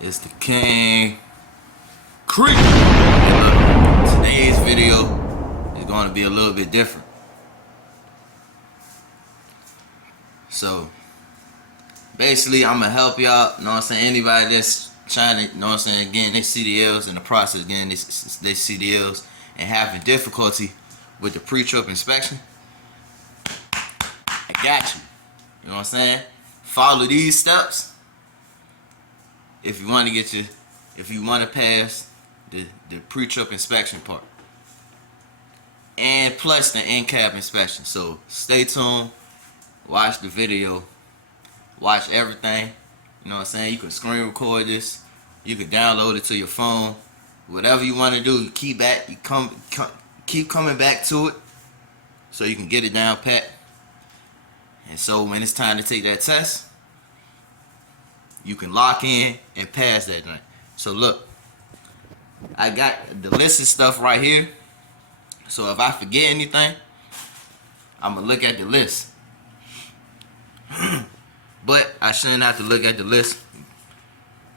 It's the King Creek. And look, today's video is going to be a little bit different. So basically, I'm gonna help y'all. You know what I'm saying? Anybody that's trying to, you know what I'm saying, getting their CDLs in the process of getting their CDLs and having difficulty with the pre-trip inspection, I got you. You know what I'm saying? Follow these steps if you want to if you want to pass the pre-trip inspection part, and plus the in-cab inspection. So stay tuned, watch the video, watch everything. You know what I'm saying? You can screen record this, you can download it to your phone, whatever you want to do. You keep coming back to it so you can get it down pat. And so when it's time to take that test, you can lock in and pass that thing. So look, I got the list of stuff right here. So if I forget anything, I'm gonna look at the list. But I shouldn't have to look at the list.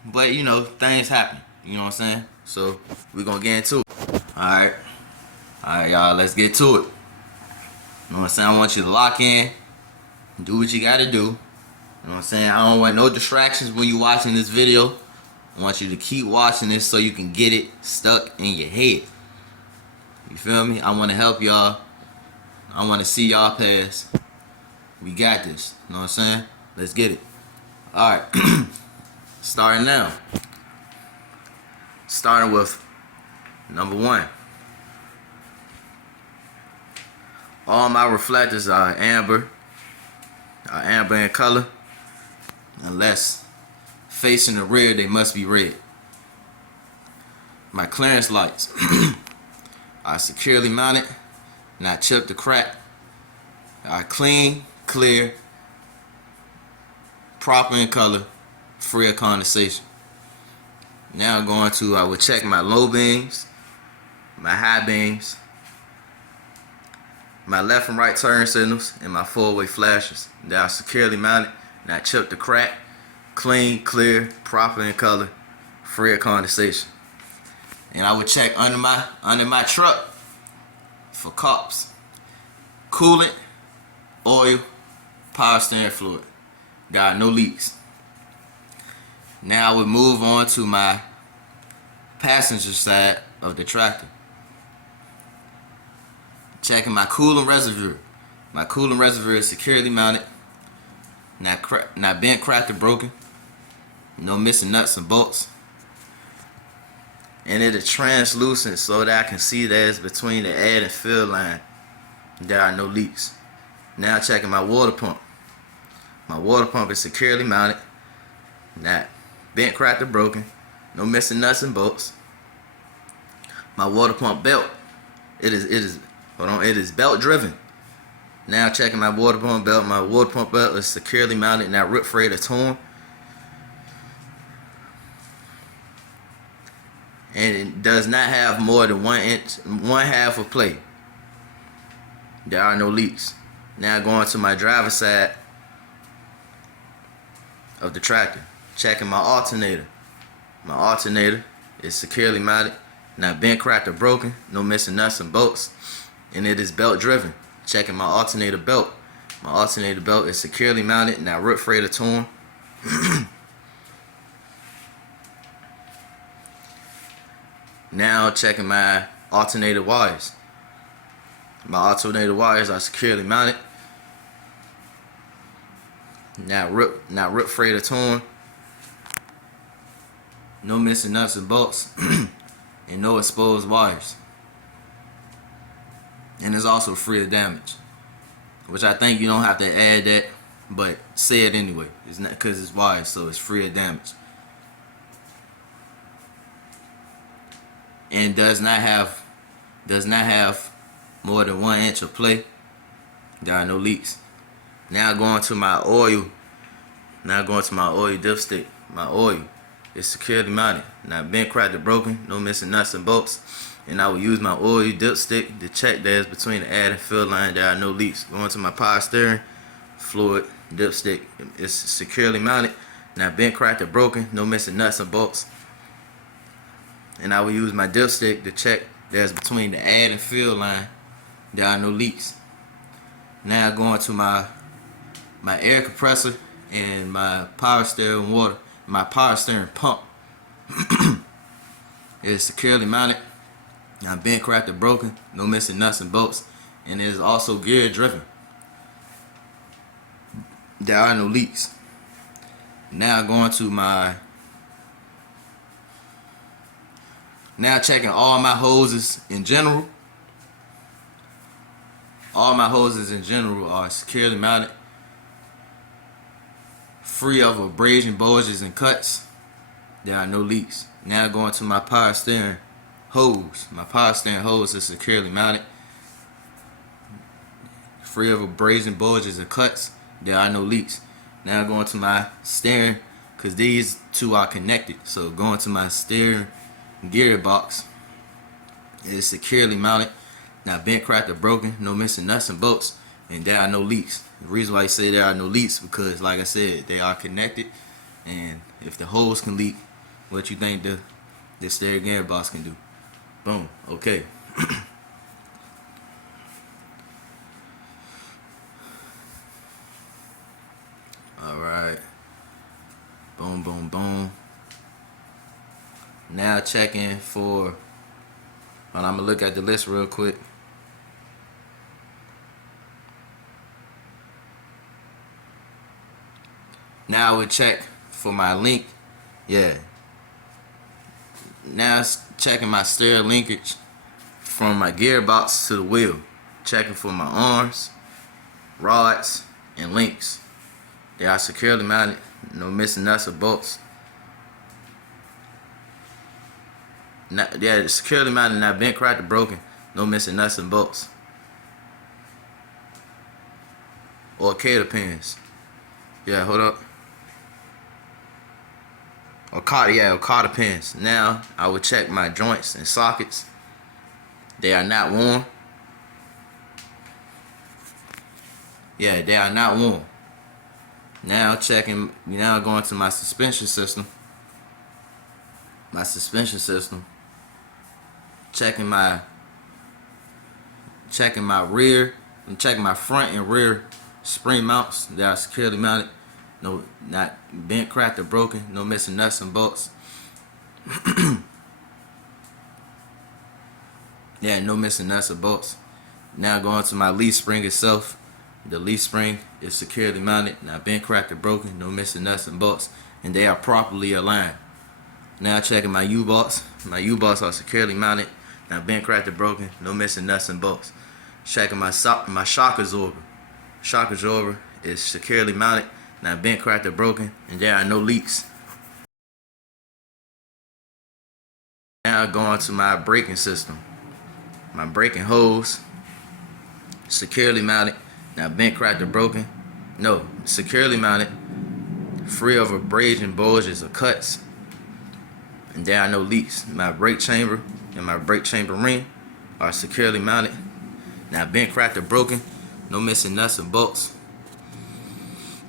But you know, things happen. You know what I'm saying? So we're gonna get into it. Alright, y'all, let's get to it. You know what I'm saying? I want you to lock in, do what you gotta do. You know what I'm saying? I don't want no distractions when you're watching this video. I want you to keep watching this so you can get it stuck in your head. You feel me? I want to help y'all. I want to see y'all pass. We got this. You know what I'm saying? Let's get it. Alright. Starting now. Starting with number 1. All my reflectors are amber in color. Unless facing the rear, they must be red. My clearance lights are securely mounted, not chipped or cracked. Are clean, clear, proper in color, free of condensation. Now I will check my low beams, my high beams, my left and right turn signals, and my four-way flashers. They are securely mounted, not chipped or cracked, clean, clear, proper in color, free of condensation. And I would check under my truck for cops, coolant, oil, power steering fluid. Got no leaks. Now I would move on to my passenger side of the tractor. Checking my coolant reservoir. My coolant reservoir is securely mounted, not bent, cracked, or broken. No missing nuts and bolts. And it is translucent so that I can see that it's between the add and fill line. There are no leaks. Now checking my water pump. My water pump is securely mounted, not bent, cracked, or broken. No missing nuts and bolts. My water pump belt. It is belt driven. Now checking my water pump belt. My water pump belt is securely mounted, not rip, frayed, or torn. And it does not have more than 1 inch, 1/2 of play. There are no leaks. Now going to my driver's side of the tractor, checking my alternator. My alternator is securely mounted, not bent, cracked, or broken. No missing nuts and bolts, and it is belt driven. Checking my alternator belt. My alternator belt is securely mounted, not rip, frayed, or torn. Now checking my alternator wires. My alternator wires are securely mounted, not rip, frayed, or torn. No missing nuts and bolts, and no exposed wires. And it's also free of damage, which I think you don't have to add that, but say it anyway. It's not because it's wires, so it's free of damage. And does not have more than 1 inch of play. There are no leaks. Now going to my oil. Now going to my oil dipstick. My oil is securely mounted, not bent, cracked, or broken. No missing nuts and bolts. And I will use my oil dipstick to check that it's between the add and fill line. There are no leaks. Going to my power steering fluid dipstick. It's securely mounted, Now bent, cracked, or broken, no missing nuts or bolts. And I will use my dipstick to check that's between the add and fill line. There are no leaks. Now going to my air compressor and my power steering water, my power steering pump is securely mounted. Now bent, cracked, or broken, no missing nuts and bolts, and it is also gear driven. There are no leaks. Now going to now checking all my hoses in general. All my hoses in general are securely mounted, free of abrasion, bulges, and cuts. There are no leaks. Now going to my power steering hose. My power steering hose is securely mounted, free of abrasion, bulges, and cuts. There are no leaks. Now going to my steering, because these two are connected. So going to my steering gearbox, it is securely mounted. Now bent, cracked, or broken, no missing nuts and bolts, and there are no leaks. The reason why I say there are no leaks because, like I said, they are connected, and if the hose can leak, what you think the steering gearbox can do? Boom. Okay. All right. Boom, boom, boom. Now checking for. I'm gonna look at the list real quick. Now I would check for my link. Yeah. Now it's checking my steering linkage from my gearbox to the wheel. Checking for my arms, rods, and links. They are securely mounted. No missing nuts or bolts. Yeah, securely mounted, not bent, cracked, or broken. No missing nuts and bolts. Or cater pins. Yeah, hold up. Or cotter pins. Now I would check my joints and sockets. They are not worn. Yeah, they are not worn. Now going to my suspension system. Checking my rear. I'm checking my front and rear spring mounts. They are securely mounted. No, not bent, cracked, or broken. No missing nuts and bolts. Yeah, no missing nuts or bolts. Now going to my leaf spring itself. The leaf spring is securely mounted, not bent, cracked, or broken. No missing nuts and bolts, and they are properly aligned. Now checking my U-bolts. My U-bolts are securely mounted, not bent, cracked, or broken. No missing nuts and bolts. Checking my shock absorber. Shock absorber is securely mounted, not bent, cracked, or broken, and there are no leaks. Now going to my braking system. My braking hose, securely mounted, not bent, cracked, or broken. No, securely mounted, free of abrasion, bulges, or cuts, and there are no leaks. My brake chamber and my brake chamber ring are securely mounted, not bent, cracked, or broken. No missing nuts and bolts,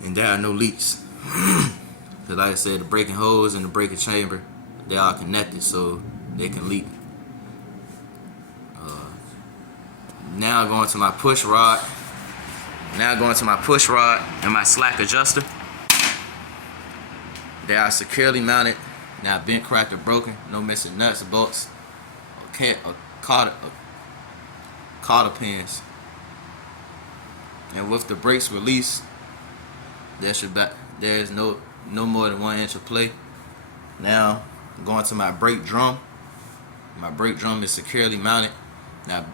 and there are no leaks. Cause like I said, the braking hose and the braking chamber, they are connected, so they can leak. Now going to my push rod. And my slack adjuster. They are securely mounted, not bent, cracked, or broken. No missing nuts or bolts or cotter pins. And with the brakes released, there is no more than 1 inch of play. Now going to my brake drum. My brake drum is securely mounted, not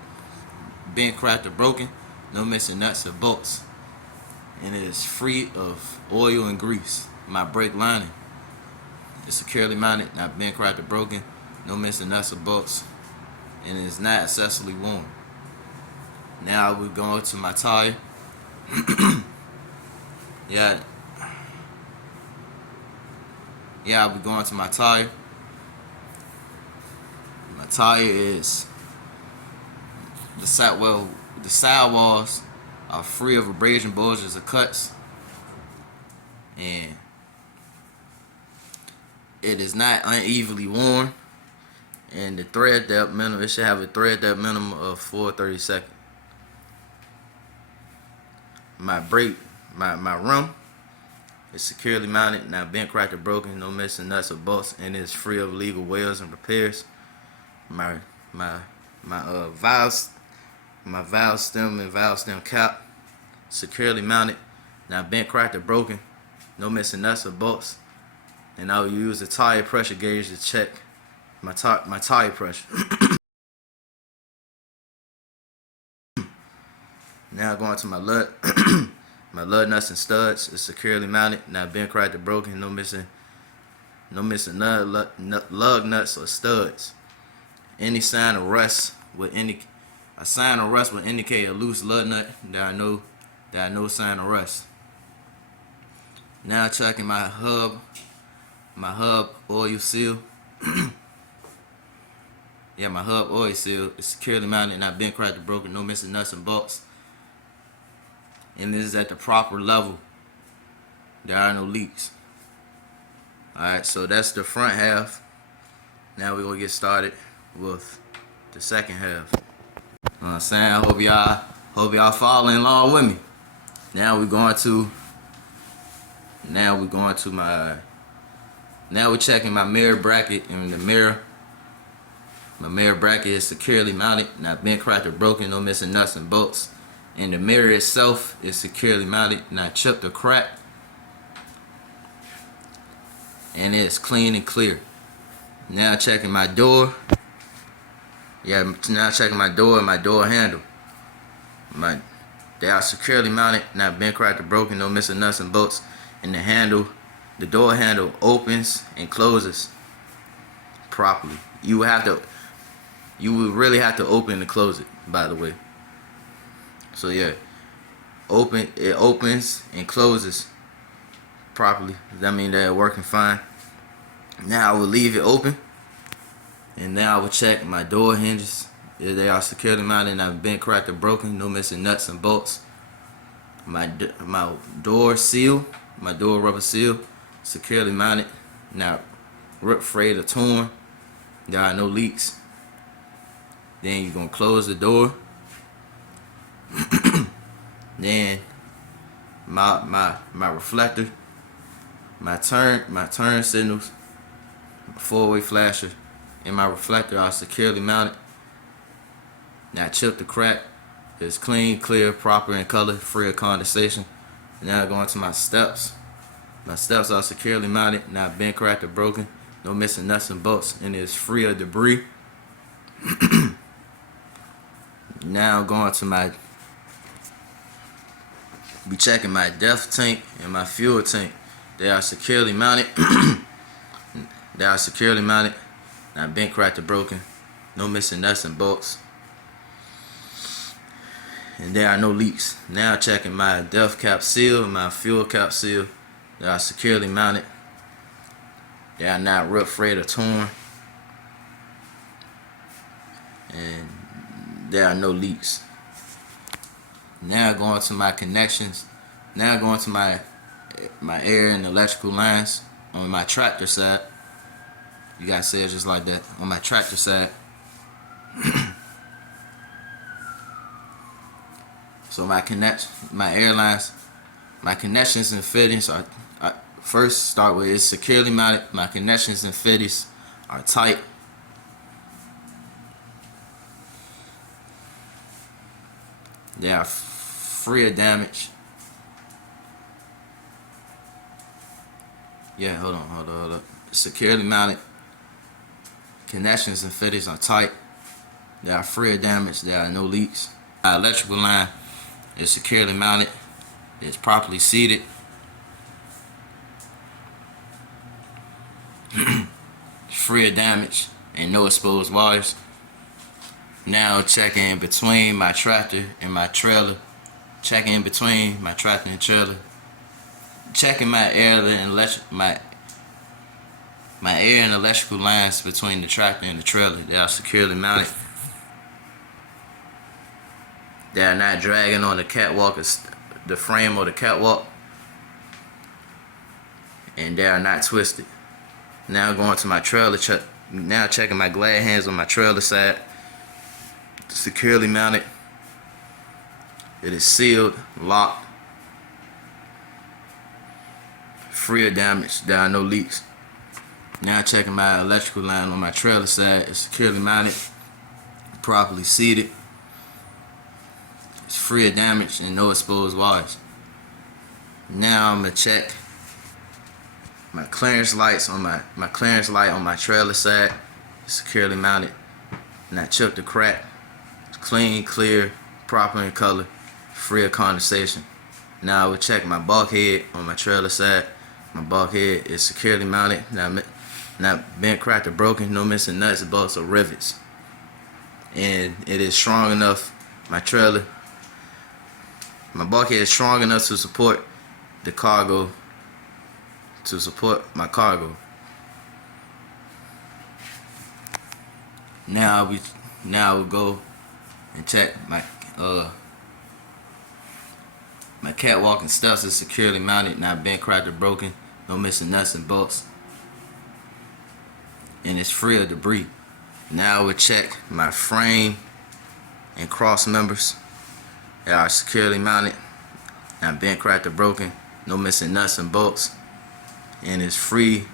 bent, cracked, or broken. No missing nuts or bolts, and it is free of oil and grease. My brake lining is securely mounted, not bent, cracked, or broken. No missing nuts or bolts, and it is not accessory worn. Now we're going to my tire. I'll be going to my tire. My tire is the sidewalls are free of abrasion, bulges, or cuts, and it is not unevenly worn, and the thread depth minimum, it should have a thread depth minimum of 4/32. My brake, my rim is securely mounted, not bent, cracked, or broken, no missing nuts or bolts, and is free of legal wears and repairs. My valve stem and valve stem cap securely mounted, not bent, cracked, or broken, no missing nuts or bolts. And I will use the tire pressure gauge to check my tire pressure. Now going to my lug my lug nuts and studs is securely mounted, not bent, cracked, or broken, no missing lug nuts or studs. Any sign of rust would indicate a loose lug nut. There are no sign of rust. Now checking my hub oil seal. Yeah, my hub oil seal is securely mounted, not bent, cracked, or broken, no missing nuts and bolts, and this is at the proper level. There are no leaks. Alright, so that's the front half. Now we're gonna get started with the second half. You know what I'm saying? I hope y'all following along with me. Now we're checking my mirror bracket. In the mirror, my mirror bracket is securely mounted, not bent, cracked, or broken, no missing nuts and bolts. And the mirror itself is securely mounted, not chipped or cracked, and it's clean and clear. Now checking my door. Now checking my door and my door handle. They are securely mounted, not bent, cracked, or broken, no missing nuts and bolts. And the door handle opens and closes properly. You would really have to open and close it, by the way. So yeah, it opens and closes properly. That means they're working fine. Now I will leave it open, and now I will check my door hinges. If they are securely mounted, not bent, cracked, or broken, no missing nuts and bolts. My door seal, my door rubber seal, securely mounted, not ripped, frayed, or torn. There are no leaks. Then you're gonna close the door. Then my reflector, my turn signals, my four-way flasher, and my reflector are securely mounted, not chipped or cracked. It's clean, clear, proper in color, free of condensation. Now going to my steps. My steps are securely mounted, not bent, cracked, or broken, no missing nuts and bolts, and it's free of debris. Now going to be checking my depth tank and my fuel tank. They are securely mounted. They are securely mounted, not bent, cracked, or broken, no missing nuts and bolts, and there are no leaks. Now checking my depth cap seal and my fuel cap seal. They are securely mounted. They are not ripped, frayed, or torn, and there are no leaks. Now going to my connections. Now going to my air and electrical lines on my tractor side. You gotta say it just like that. On my tractor side. So my air lines, my connections and fittings are first start with it's securely mounted. My connections and fittings are tight. They are free of damage. Yeah, hold on. Securely mounted. Connections and fittings are tight. They are free of damage. There are no leaks. My electrical line is securely mounted. It's properly seated. Free of damage and no exposed wires. Now checking in between my tractor and my trailer. Checking in between my tractor and trailer. Checking my air and electrical lines between the tractor and the trailer. They are securely mounted. They are not dragging on the catwalk, the frame or the catwalk, and they are not twisted. Now going to my trailer, now checking my glad hands on my trailer side. Securely mounted. It is sealed, locked, free of damage. There are no leaks. Now checking my electrical line on my trailer side. It's securely mounted, properly seated. It's free of damage and no exposed wires. Now I'm gonna check my clearance lights on my clearance light on my trailer side. It's securely mounted, not chipped or cracked. It's clean, clear, proper in color, free of condensation. Now I will check my bulkhead on my trailer side. My bulkhead is securely mounted, not bent, cracked, or broken. No missing nuts, bolts, or rivets. And it is strong enough. My bulkhead is strong enough to support the cargo, to support my cargo. Now we'll go and check my catwalk and steps is securely mounted, not bent, cracked, or broken. No missing nuts and bolts, and it's free of debris. Now we'll check my frame and cross members. They are securely mounted, not bent, cracked, or broken. No missing nuts and bolts, and it's free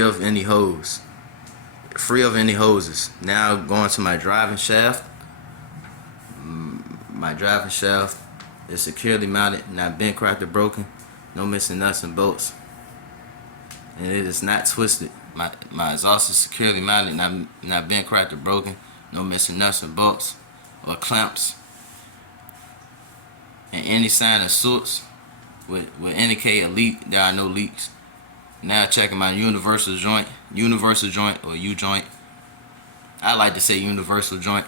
of any hose. Free of any hoses. Now going to my driving shaft. My driving shaft is securely mounted, not bent, cracked, or broken. No missing nuts and bolts, and it is not twisted. My exhaust is securely mounted, not bent, cracked, or broken. No missing nuts and bolts or clamps. And any sign of soot would indicate a leak. There are no leaks. Now checking my universal joint or U-joint. I like to say universal joint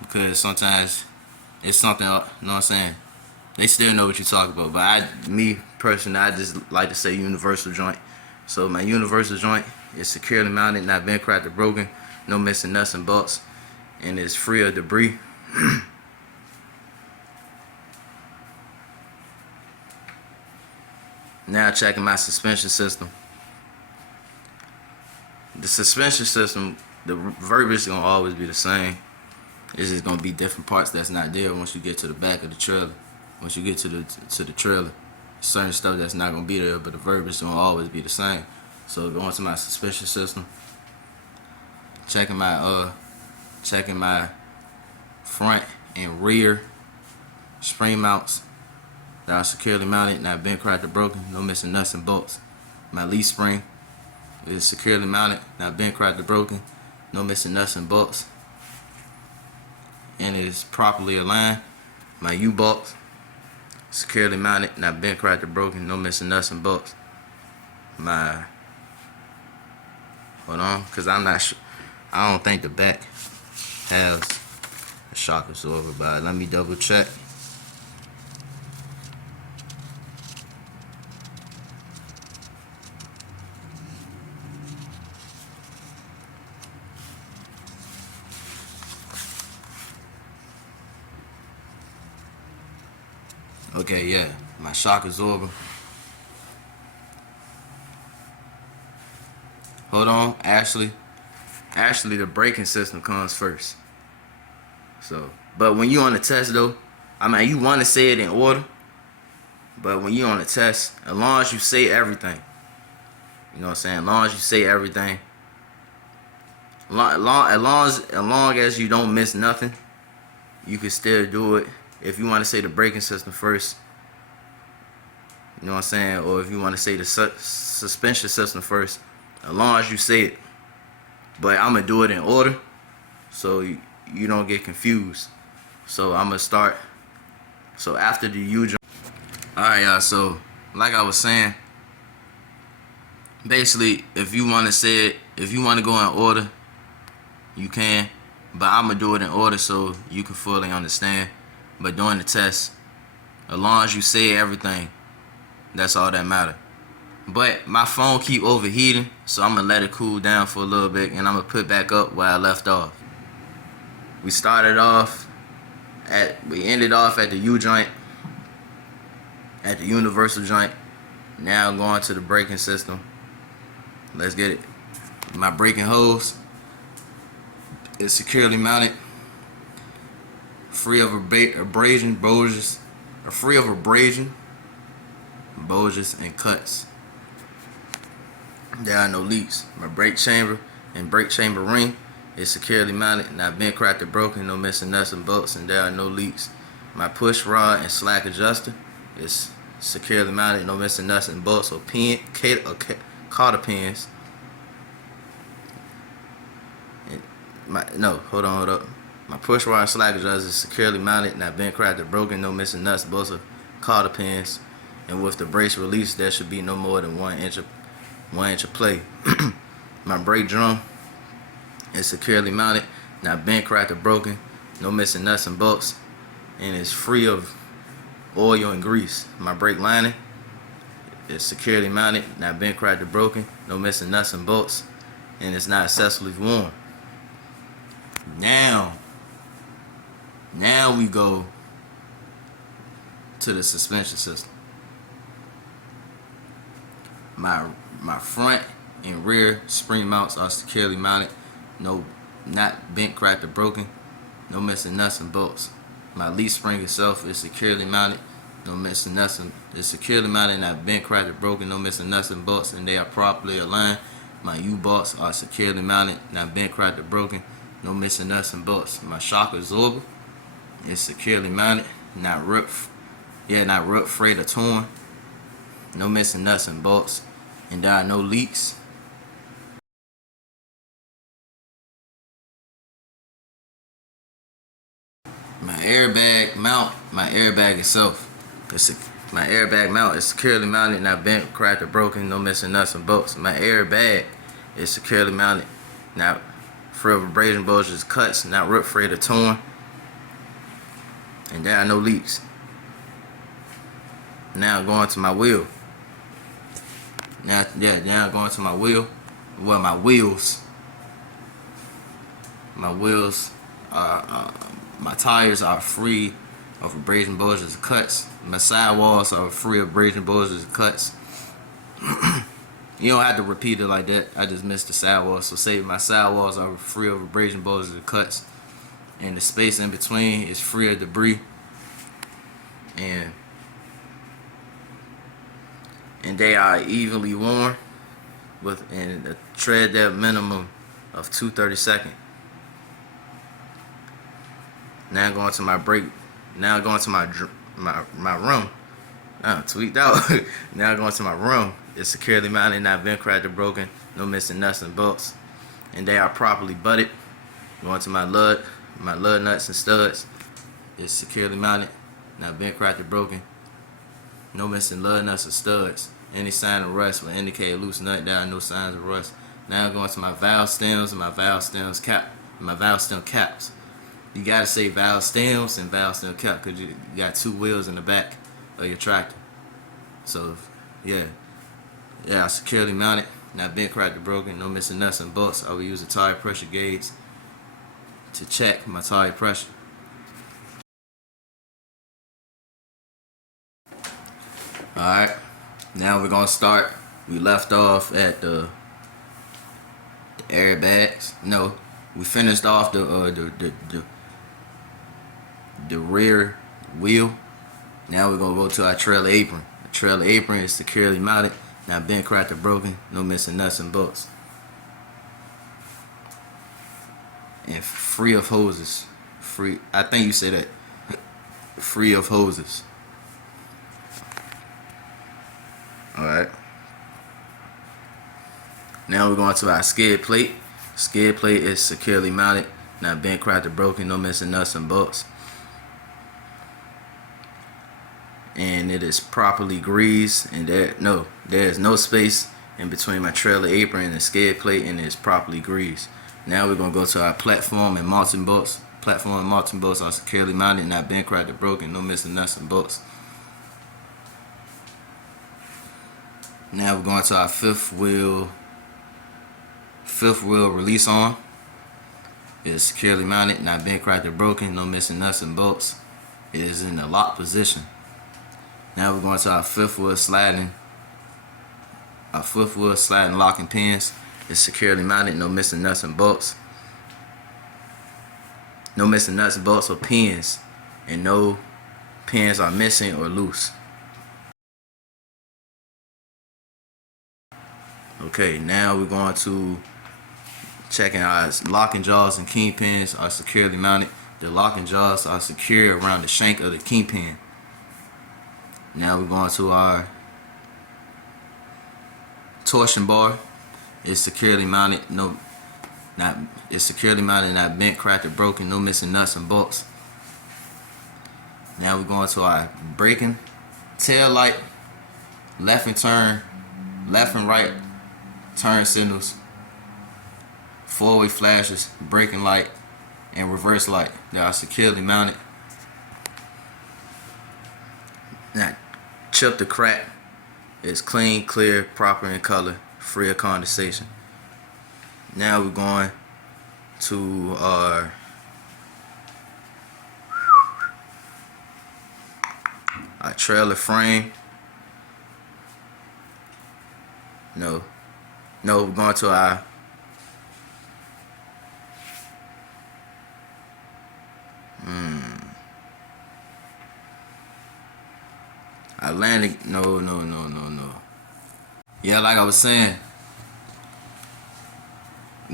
because sometimes it's something, you know what I'm saying? They still know what you're talking about, but me personally, I just like to say universal joint. So my universal joint is securely mounted, not bent, cracked, or broken. No missing nuts and bolts, and it's free of debris. Now checking my suspension system. The suspension system, the verbiage is gonna always be the same. It's just gonna be different parts that's not there once you get to the back of the trailer. Once you get to the trailer, certain stuff that's not gonna be there, but the verbiage is gonna always be the same. So going to my suspension system, checking my front and rear spring mounts that are securely mounted, not bent, cracked, or broken. No missing nuts and bolts. My leaf spring is securely mounted, not bent, cracked, or broken. No missing nuts and bolts, and it is properly aligned. My U-bolt securely mounted, not bent, cracked, or broken. No missing nuts and bolts. Hold on, cause I'm not sure. I don't think the back has a shock absorber, but let me double check. Okay, yeah, my shock absorber. Hold on, actually the braking system comes first. So, but when you on the test though, I mean, you want to say it in order, but when you on the test, as long as you say everything, you know what I'm saying? As long as you say everything, as long as you don't miss nothing, you can still do it. If you want to say the braking system first, you know what I'm saying, or if you want to say the suspension system first, as long as you say it. But I'm gonna do it in order, so you don't get confused. So I'm gonna start. So after the U-joint. All right, y'all. So like I was saying, basically, if you want to say it, if you want to go in order, you can. But I'm gonna do it in order so you can fully understand. But during the test, as long as you say everything, that's all that matters. But my phone keep overheating, so I'm gonna let it cool down for a little bit, and I'm gonna put back up where I left off. We ended off at the U-joint, at the universal joint. Now going to the braking system. let's get it. My braking hose is securely mounted, free of abrasion, bulges, and cuts. There are no leaks. My brake chamber and brake chamber ring is securely mounted, not bent, cracked, or broken, no missing nuts and bolts, and there are no leaks. My push rod and slack adjuster is securely mounted, no missing nuts and bolts or cotter pins. Hold up. My push rod and slack adjuster is securely mounted, not bent, cracked, or broken, no missing nuts, bolts, or cotter pins. And with the brace release, there should be no more than 1 inch of play. My brake drum is securely mounted, not bent, cracked, or broken, no missing nuts and bolts, and is free of oil and grease. My brake lining is securely mounted, not bent, cracked, or broken, no missing nuts and bolts, and it's not excessively worn. Now we go to the suspension system. My front and rear spring mounts are securely mounted, not bent, cracked, or broken, no missing nuts and bolts. My leaf spring itself is securely mounted, no missing nuts and it's securely mounted, not bent, cracked, or broken, no missing nuts and bolts, and they are properly aligned. My U-bolts are securely mounted, not bent, cracked, or broken, no missing nuts and bolts. My shock absorber is securely mounted, not ripped, frayed, or torn, no missing nuts and bolts, and there are no leaks. My airbag mount is securely mounted, not bent, cracked, or broken, no missing nuts and bolts. My airbag is securely mounted, not free of abrasion, bulges, cuts, not ripped, frayed, or torn, and there are no leaks. Now going to my wheel. Now going to my wheel. Well, my wheels are my tires are free of abrasion, bulges, and cuts. My sidewalls are free of abrasion, bulges, and cuts. You don't have to repeat it like that. I just missed the sidewalls. So say my sidewalls are free of abrasion, bulges, and cuts, and the space in between is free of debris. And they are evenly worn with a tread depth minimum of 2/32. Now going to my brake. Now going to my rim. I'm tweaked out. Now going to my rim. It's securely mounted, not bent, cracked, or broken, no missing nuts and bolts, and they are properly butted. Going to my lug nuts and studs. It's securely mounted, not bent, cracked, or broken, no missing lug nuts or studs. Any sign of rust will indicate a loose nut. There are no signs of rust. Now going to my valve stems and my valve stem caps. You gotta say valve stems and valve stem cap because you got two wheels in the back of your tractor. So yeah, securely mounted, not bent, cracked, or broken, no missing nuts and bolts. I will use a tire pressure gauge to check my tire pressure. Alright, now we're gonna start. We left off at the airbags. No, we finished off the rear wheel. Now we're gonna go to our trailer apron. The trailer apron is securely mounted, not bent, cracked, or broken, no missing nuts and bolts, and free of hoses. I think you say that. Free of hoses. Alright. Now we're going to our skid plate. Skid plate is securely mounted, not bent, cracked, or broken, no missing nuts and bolts, and it is properly greased, and there is no space in between my trailer apron and the skid plate, and it's properly greased. Now we're going to go to our platform and mounting bolts. Platform and mounting bolts are securely mounted, not bent, cracked, or broken, no missing nuts and bolts. Now we're going to our fifth wheel release arm. It is securely mounted, not bent, cracked, or broken, no missing nuts and bolts. It is in the lock position. Now we're going to our fifth wheel sliding Our fifth wheel sliding locking pins is securely mounted. No missing nuts and bolts. No missing nuts, bolts, or pins, and no pins are missing or loose. Okay, now we're going to checking our locking jaws and kingpins are securely mounted. The locking jaws are secure around the shank of the kingpin. Now we're going to our torsion bar. It's securely mounted. It's securely mounted, not bent, cracked, or broken. No missing nuts and bolts. Now we're going to our braking tail light, left and turn, left and right turn signals, four-way flashes, braking light, and reverse light. They are securely mounted. Now, chip to crack is clean, clear, proper in color, free of condensation. Now we're going to our trailer frame. No, we're going to our landing. No. Yeah, like I was saying,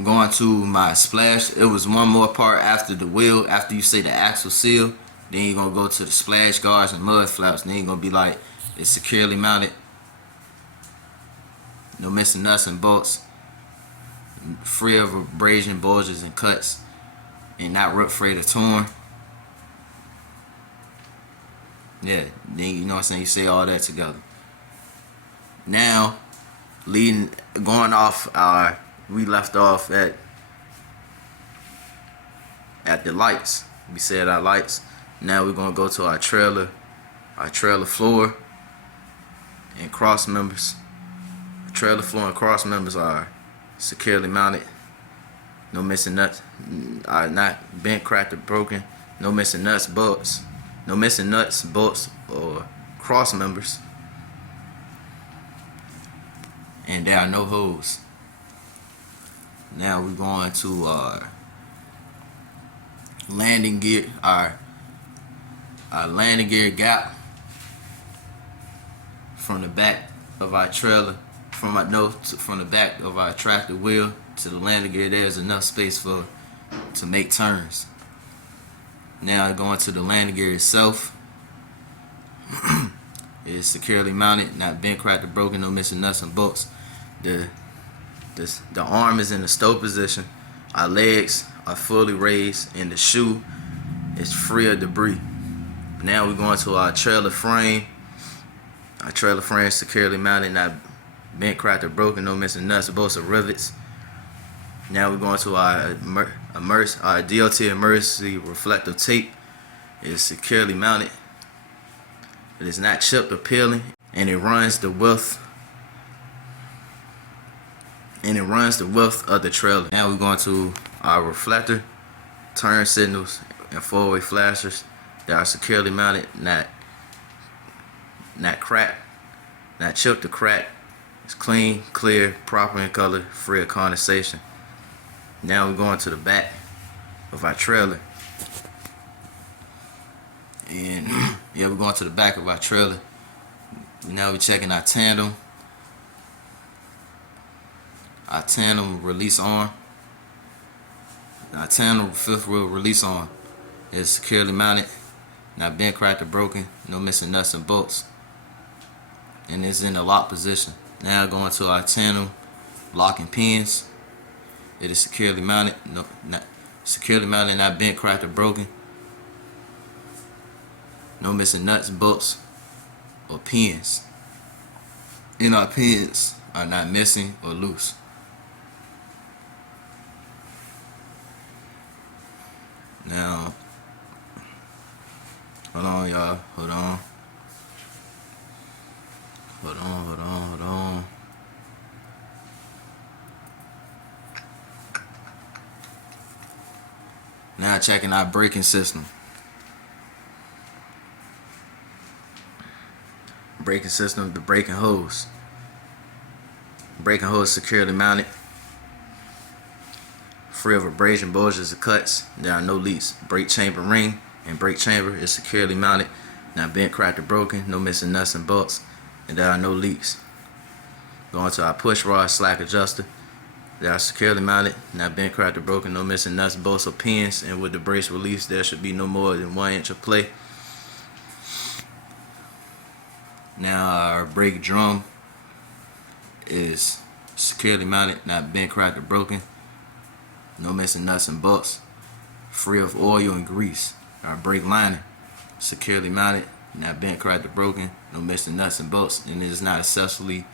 going to my splash. It was one more part after the wheel. After you say the axle seal, then you're gonna go to the splash guards and mud flaps. Then you're gonna be like, it's securely mounted. No missing nuts and bolts. Free of abrasion, bulges, and cuts, and not rip, frayed, or torn. Yeah, then you know what I'm saying. You say all that together. Now, going off our. We left off at the lights. We said our lights. Now we're gonna go to our trailer floor and cross members. The trailer floor and cross members are securely mounted. No missing nuts. Are not bent, cracked, or broken. No missing nuts, bolts. No missing nuts, bolts, or cross members. And there are no holes. Now we're going to our landing gear, our landing gear gap from the back of our trailer, from the back of our tractor wheel to the landing gear. There's enough space to make turns. Now going to the landing gear itself. It is securely mounted, not bent, cracked, or broken. No missing nuts and bolts. The arm is in the stow position. Our legs are fully raised, and the shoe is free of debris. Now we're going to our trailer frame. Our trailer frame is securely mounted, not bent, cracked, or broken. No missing nuts, bolts, or rivets. Now we're going to our DOT emergency reflective tape. It is securely mounted. It is not chipped or peeling, and it runs the width. Of the trailer. Now we're going to our reflector, turn signals, and four-way flashers that are securely mounted, not cracked, not chipped or cracked. It's clean, clear, proper in color, free of condensation. Now we're going to the back of our trailer. And yeah, we're going to the back of our trailer. Now we're checking our tandem. Our tandem release arm. Our tandem fifth wheel release arm is securely mounted, not bent, cracked, or broken. No missing nuts and bolts. And it's in the lock position. Now going to our tandem locking pins. It is securely mounted, not bent, cracked, or broken. No missing nuts, bolts, or pins. And our pins are not missing or loose. Now, hold on, y'all. Hold on. Now checking our braking system. The braking hose. Braking hose securely mounted, free of abrasion, bulges, or cuts. There are no leaks. Brake chamber ring and brake chamber is securely mounted, not bent, cracked, or broken. No missing nuts and bolts, and there are no leaks. Going to our push rod slack adjuster. They are securely mounted, not bent, cracked, or broken. No missing nuts, bolts, or pins. And with the brace release, there should be no more than 1 inch of play. Now our brake drum is securely mounted, not bent, cracked, or broken. No missing nuts and bolts, free of oil and grease. Our brake liner securely mounted, not bent, cracked, or broken. No missing nuts and bolts, and it is not excessively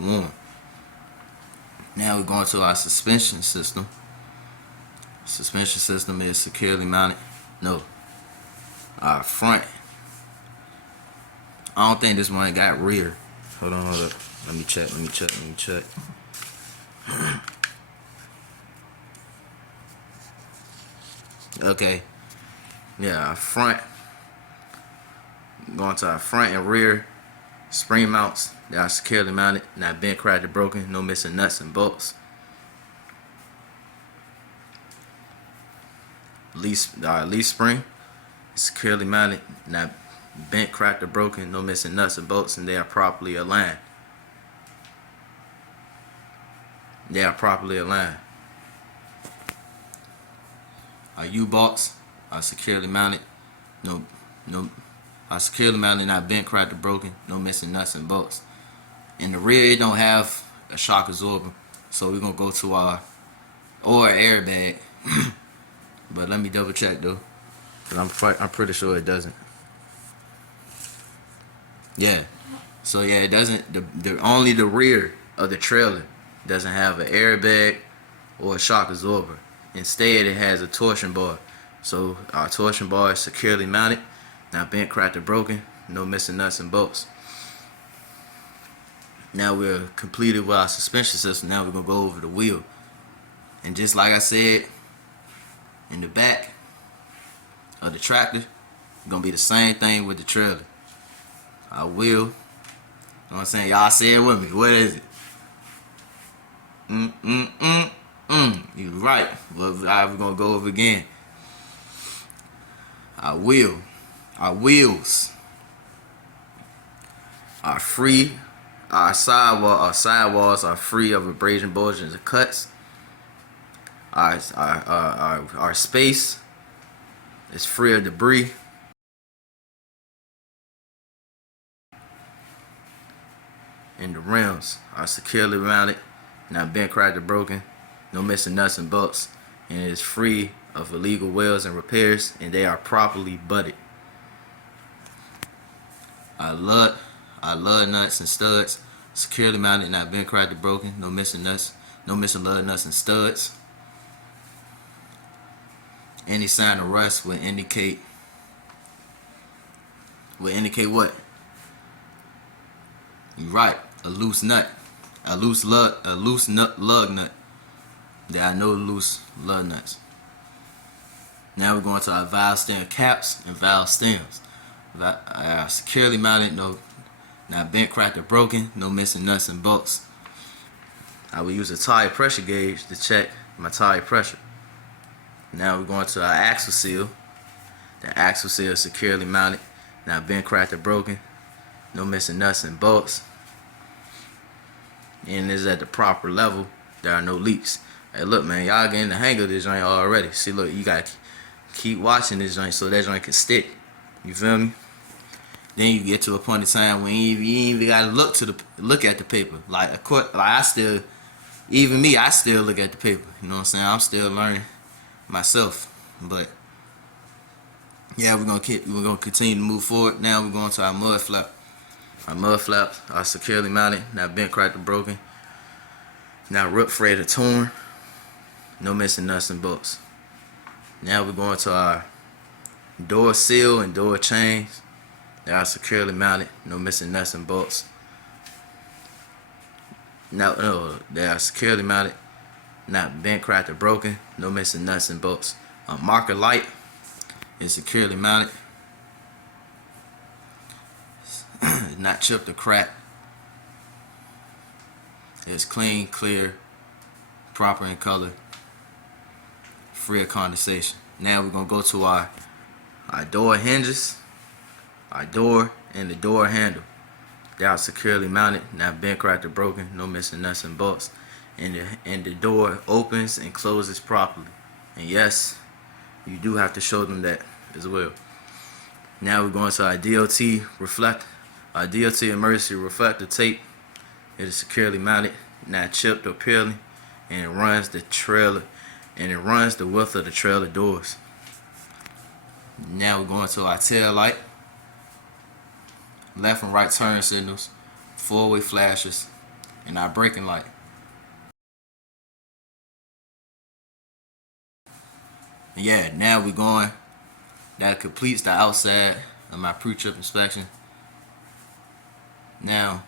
worn. Now we're going to our suspension system. Suspension system is securely mounted. No, our front. I don't think this one got rear. Hold up. Let me check. Okay. Yeah, our front. Going to our front and rear spring mounts. They are securely mounted, not bent, cracked, or broken. No missing nuts and bolts. Our leaf spring is securely mounted, not bent, cracked, or broken. No missing nuts and bolts, and they are properly aligned. Our U-bolts are securely mounted. Are securely mounted, not bent, cracked, or broken. No missing nuts and bolts. In the rear, it don't have a shock absorber, so we're gonna go to our airbag. But let me double check though, cause I'm pretty sure it doesn't. Yeah. So yeah, it doesn't. The only the rear of the trailer doesn't have an airbag or a shock absorber. Instead, it has a torsion bar. So our torsion bar is securely mounted, not bent, cracked, or broken. No missing nuts and bolts. Now we're completed with our suspension system. Now we're gonna go over the wheel. And just like I said, in the back of the tractor, it's gonna be the same thing with the trailer. Our wheel, you know what I'm saying? Y'all say it with me. What is it? You're right. Well, we're gonna go over again. Our wheels are free. Our sidewalls are free of abrasion, bulges, and cuts. Our space is free of debris. And the rims are securely mounted, not bent, cracked, or broken. No missing nuts and bolts, and it is free of illegal welds and repairs, and they are properly butted. Our lug nuts and studs securely mounted, not bent, cracked, or broken. No missing nuts, no missing lug nuts and studs. Any sign of rust will indicate what? You're right, a loose nut, a loose lug nut. There are no loose lug nuts. Now we're going to our valve stem caps and valve stems. Securely mounted, no, not bent, cracked, or broken. No missing nuts and bolts. I will use a tire pressure gauge to check my tire pressure. Now we're going to our axle seal. The axle seal is securely mounted, not bent, cracked, or broken. No missing nuts and bolts. And it is at the proper level. There are no leaks. Hey, look, man, y'all getting the hang of this joint already. See, look, you got to keep watching this joint so that joint can stick. You feel me? Then you get to a point in time when you ain't even got to look at the paper. I still look at the paper. You know what I'm saying? I'm still learning myself. But yeah, we're gonna continue to move forward. Now we're going to our mud flap. Our mud flaps are securely mounted, not bent, cracked, or broken. Not ripped, frayed, or torn. No missing nuts and bolts. Now we're going to our door seal and door chains. They are securely mounted, no missing nuts and bolts. No, they are securely mounted, not bent, cracked, or broken. No missing nuts and bolts. A marker light is securely mounted, not chipped or cracked. It's clean, clear, proper in color, free of condensation. Now we're gonna go to our door hinges, our door, and the door handle. They are securely mounted, not bent, cracked, or broken, no missing nuts and bolts. And the door opens and closes properly. And yes, you do have to show them that as well. Now we're going to our DOT emergency reflector tape. It is securely mounted, not chipped or peeling, and it runs the width of the trailer doors. Now we're going to our tail light, left and right turn signals, four-way flashers, and our braking light. And yeah, now we're going. That completes the outside of my pre-trip inspection. Now,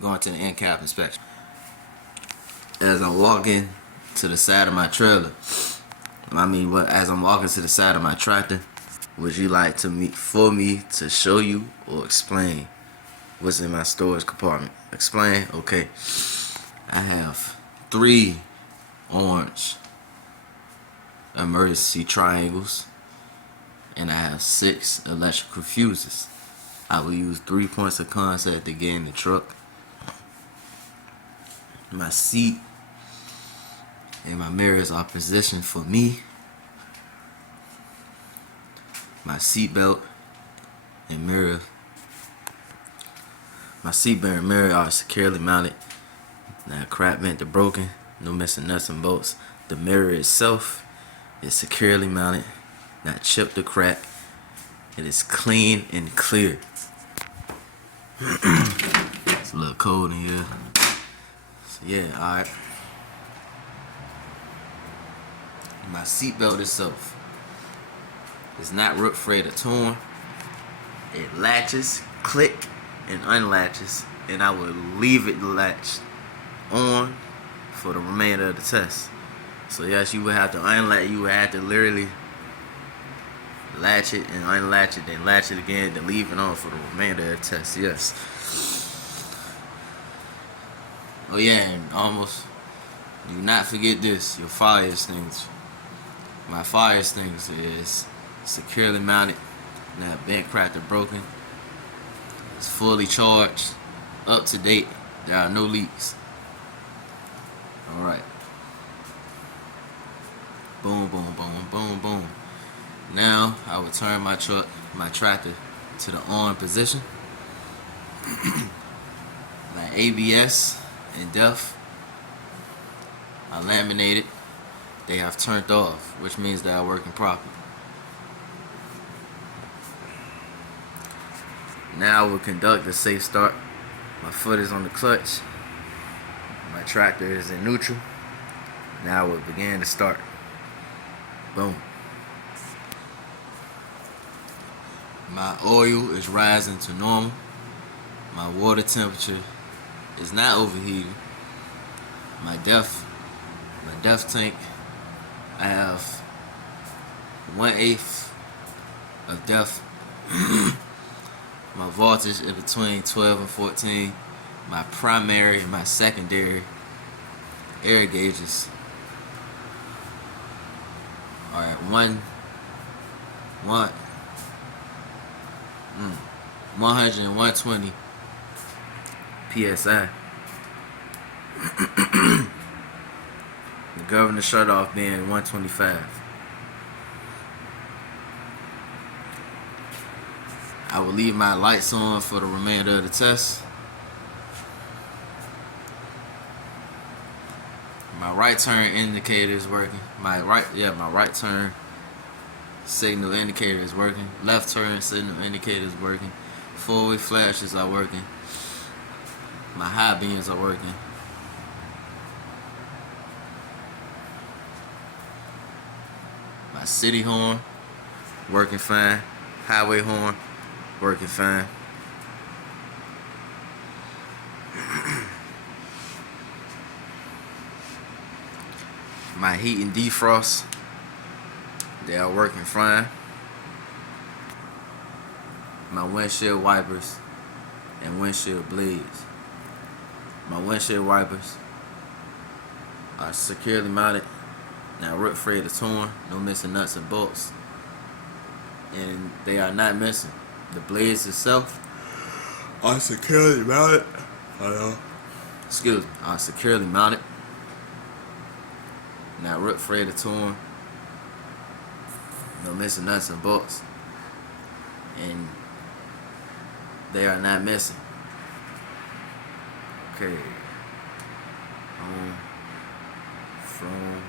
going to the in-cab inspection. As I'm walking to the side of my trailer, as I'm walking to the side of my tractor, would you like for me to show you or explain what's in my storage compartment? Explain? Okay. I have 3 orange emergency triangles, and I have 6 electrical fuses. I will use 3 points of contact to get in the truck. My seat and my mirrors are positioned for me. My seatbelt and mirror are securely mounted, not cracked, bent, or broken, no missing nuts and bolts. The mirror itself is securely mounted, not chipped or cracked. It is clean and clear. It's a little cold in here. So yeah, alright. My seatbelt itself is not rip frayed or torn. It latches, click, and unlatches, and I will leave it latched on for the remainder of the test. So yes, you would have to you would have to literally latch it and unlatch it, then latch it again, then leave it on for the remainder of the test. Yes. Oh yeah, and almost do not forget this, your fire extinguisher. My fire extinguisher is securely mounted, not bent, cracked, or broken. It's fully charged, up to date. There are no leaks. Alright. Boom, boom, boom, boom, boom. Now I will turn my tractor to the on position. My ABS and DEF are laminated. They have turned off, which means they are working properly. Now we'll conduct a safe start. My foot is on the clutch. My tractor is in neutral. Now we'll begin to start. Boom. My oil is rising to normal. My water temperature is not overheating. My DEF tank, I have 1/8 of DEF. My voltage is between 12 and 14. My primary and my secondary air gauges are at 100 and 120 PSI. The governor shut off being 125. I will leave my lights on for the remainder of the test. My right turn indicator is working. My right turn signal indicator is working. Left turn signal indicator is working. Four-way flashes are working. My high beams are working. My city horn working fine. Highway horn working fine. My heat and defrost, they are working fine. My windshield wipers and windshield blades, My windshield wipers are securely mounted. Now rip free to torn, no missing nuts and bolts, and they are not missing. The blades itself are securely mounted. Excuse me, are securely mounted. Now rip free to torn, no missing nuts and bolts, and they are not missing. Okay. From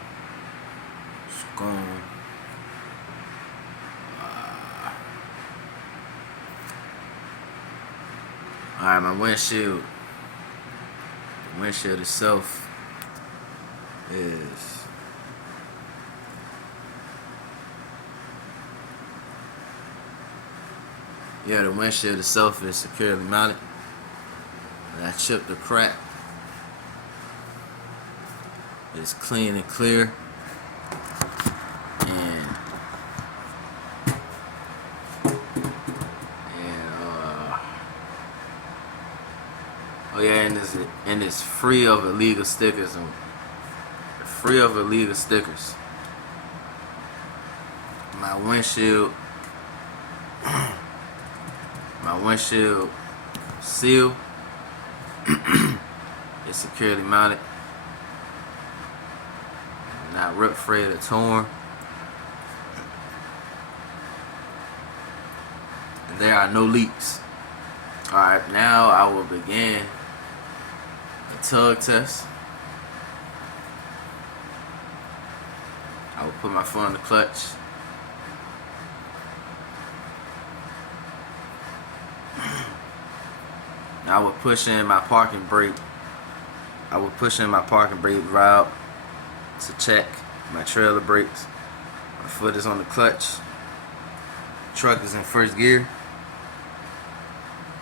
scone. Alright, my windshield. The windshield itself is the windshield itself is securely mounted. And I chipped the crack. It's clean and clear. And it's free of illegal stickers My windshield seal is securely mounted, not ripped, frayed, or torn. And there are no leaks. Alright, now I will begin a tug test. I will put my foot on the clutch. Now I will push in my parking brake. Route to check my trailer brakes. My foot is on the clutch. Truck is in first gear.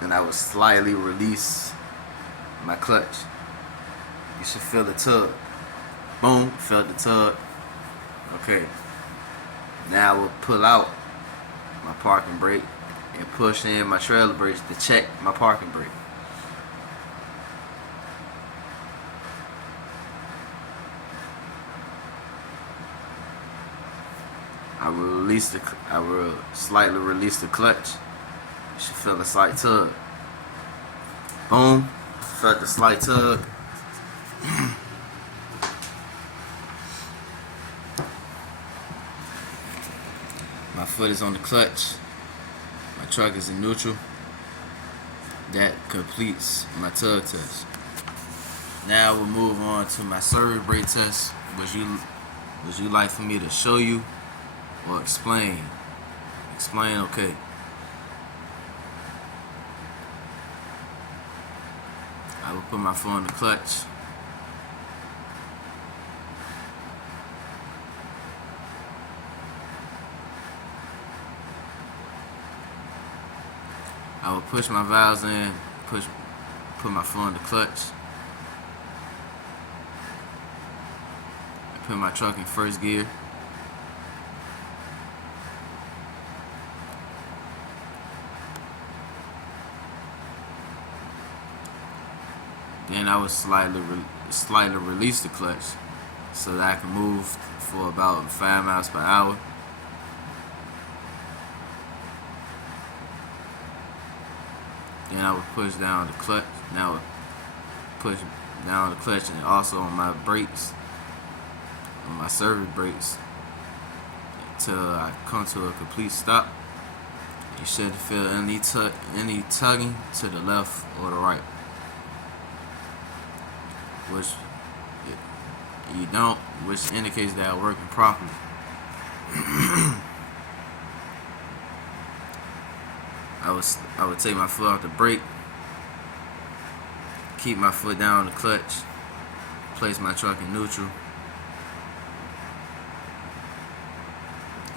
And I will slightly release my clutch. You should feel the tug. Boom, felt the tug. Okay. Now I will pull out my parking brake and push in my trailer brakes to check my parking brake. I will slightly release the clutch. You should feel a slight tug. Boom, felt the slight tug. My foot is on the clutch. My truck is in neutral. That completes my tug test. Now we'll move on to my service brake test. Would you like for me to show you or explain? Explain, okay. I will put my foot on the clutch. I will push my valves in, put my foot on the clutch. Put my truck in first gear. Then I would slightly release the clutch so that I can move for about 5 miles per hour. Then I would push down the clutch. Now I would push down the clutch and also on my brakes, on my service brakes, until I come to a complete stop. You shouldn't feel any tugging to the left or the right. Which you don't, which indicates that I'm working properly. I would take my foot off the brake, keep my foot down on the clutch, place my truck in neutral,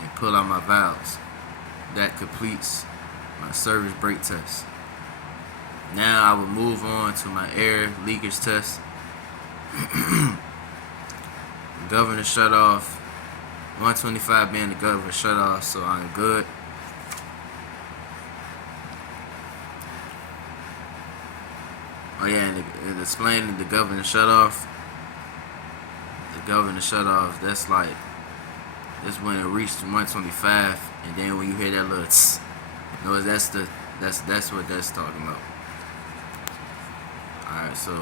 and pull out my valves. That completes my service brake test. Now I will move on to my air leakage test. Governor shut off. 125 being the governor shut off, so I'm good. Oh yeah, and explaining the governor shutoff. The governor shutoff. That's when it reached 125, and then when you hear that little tss, no, that's what that's talking about. All right, so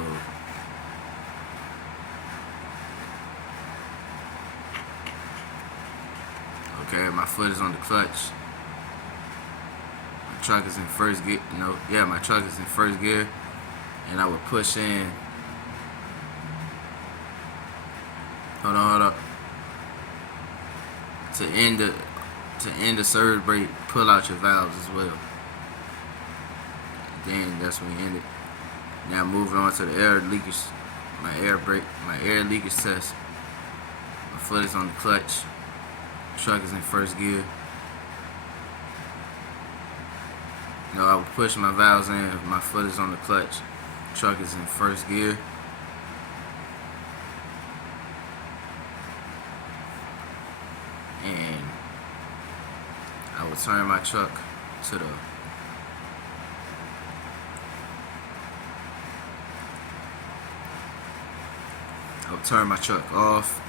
okay, my foot is on the clutch. My truck is in first gear. My truck is in first gear, and I would push in. Hold on. To end the surge brake, pull out your valves as well. Then that's when you end it. Now moving on to the air leakage, my air leakage test. My foot is on the clutch. Truck is in first gear. I will push my valves in. My foot is on the clutch. Truck is in first gear. And I will turn my truck to the turn my truck off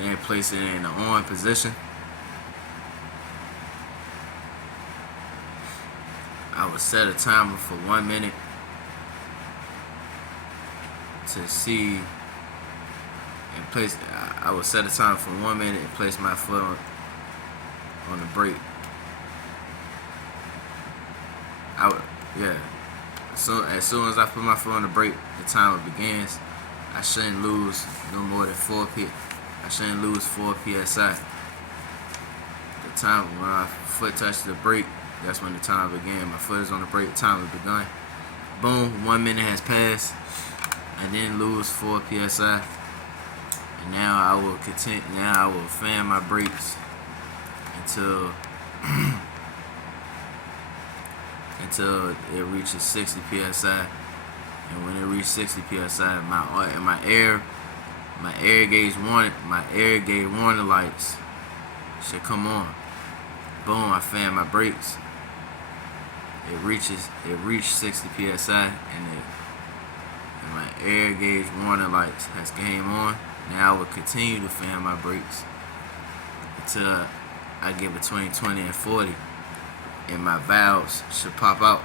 and place it in the on position. I would set a timer for 1 minute to see and place. I would set a timer for 1 minute and place my foot on the brake. So as soon as I put my foot on the brake, the timer begins. I shouldn't lose no more than 4 psi. The time when my foot touches the brake, that's when the timer began. My foot is on the brake, timer begun. Boom, 1 minute has passed. I didn't lose 4 psi. And now I will continue. Now I will fan my brakes until it reaches 60 psi. And when it reaches 60 psi, my air gauge warning lights should come on. Boom! I fan my brakes. It reached 60 psi, and my air gauge warning lights has came on. Now I will continue to fan my brakes until I get between 20 and 40, and my valves should pop out.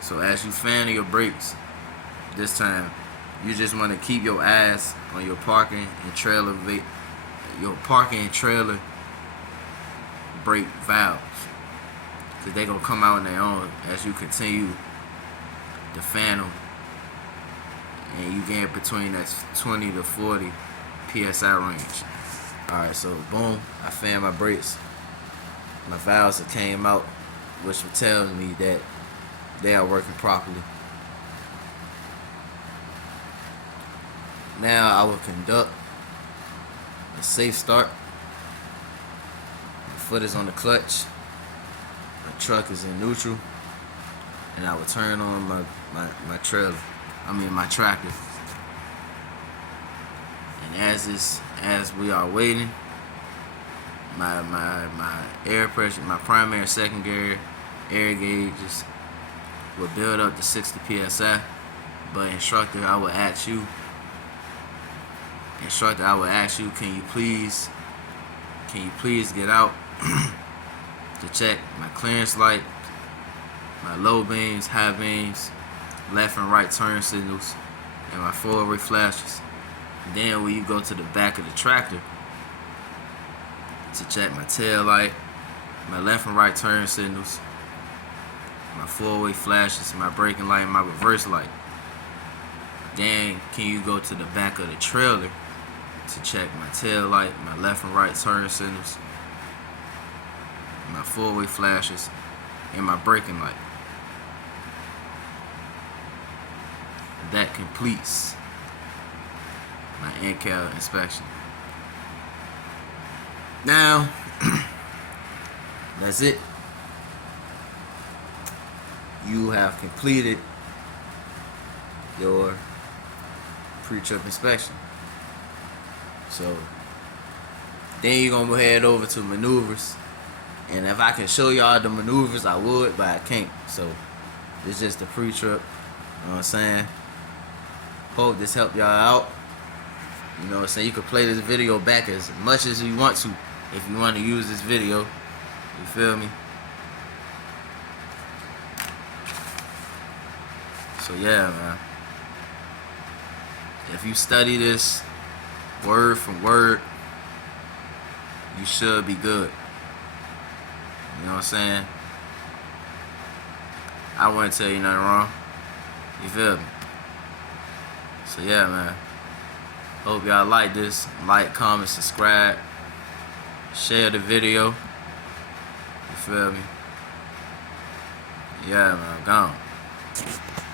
So as you fan your brakes, this time you just want to keep your eyes on your parking and trailer brake valves, because they're gonna come out on their own as you continue to fan them, and you get between that 20 to 40 psi range. All right, so boom, I fan my brakes. My valves have came out, which will tell me that they are working properly. Now I will conduct a safe start. My foot is on the clutch. My truck is in neutral. And I will turn on my tractor. And as we are waiting, my air pressure, my primary and secondary air gauges will build up to 60 psi. But instructor, I will ask you, can you please get out to check my clearance light, my low beams, high beams, left and right turn signals, and my forward flashes. Then when you go to the back of the tractor to check my tail light, my left and right turn signals, my four-way flashes, my braking light, and my reverse light. Then can you go to the back of the trailer to check my tail light, my left and right turn signals, my four-way flashes, and my braking light. That completes my in-cab inspection. Now, that's it. You have completed your pre-trip inspection. So then you're gonna head over to maneuvers, and if I can show y'all the maneuvers, I would, but I can't. So it's just the pre-trip know what I'm saying? Hope this helped y'all out. You know what I'm saying? You can play this video back as much as you want to if you want to use this video. You feel me? So yeah, man. If you study this word for word, you should be good. You know what I'm saying? I wouldn't tell you nothing wrong. You feel me? So yeah, man. Hope y'all like this. Like, comment, subscribe. Share the video. You feel me? Yeah, man. I'm gone.